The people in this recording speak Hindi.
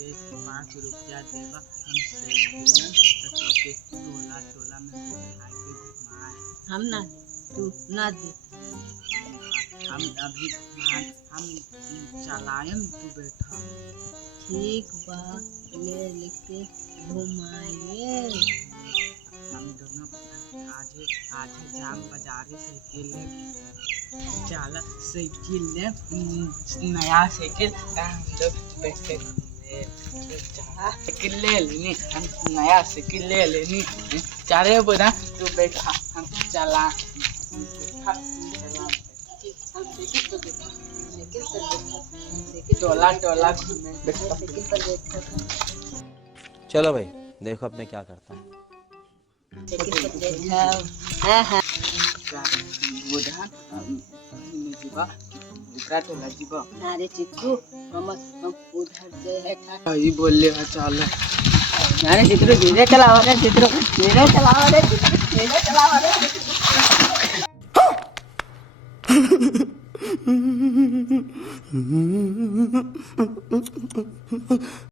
के 5 रुपया देबा हम साइकिल के टोला टोला में बिठा के घुमाए। हम ना तू ना दे हम अभी हम चलाएम तू बैठा। ठीक बा ले लेके घुमाइए। हम दोनों आज जाम बाजारे साइकिल ले चला साइकिल ले नया साइकिल हम लोग बैठ के साइकिल ले लेनी हम नया साइकिल ले लेनी चारे बोला तू बैठा हम चला टोला टोला साइकिल पर बैठा चलो भाई देखो अब मैं क्या करता हूँ। साइकिल पर बैठा। हाँ हाँ बुढ़ा जीवा उकरा टोला जीवा। अरे चिक्कू हम उधर से है था ये बोल ले चल। अरे चित्रू धीरे चलाओ रे चित्रू धीरे चलाओ रे धीरे चलाओ रे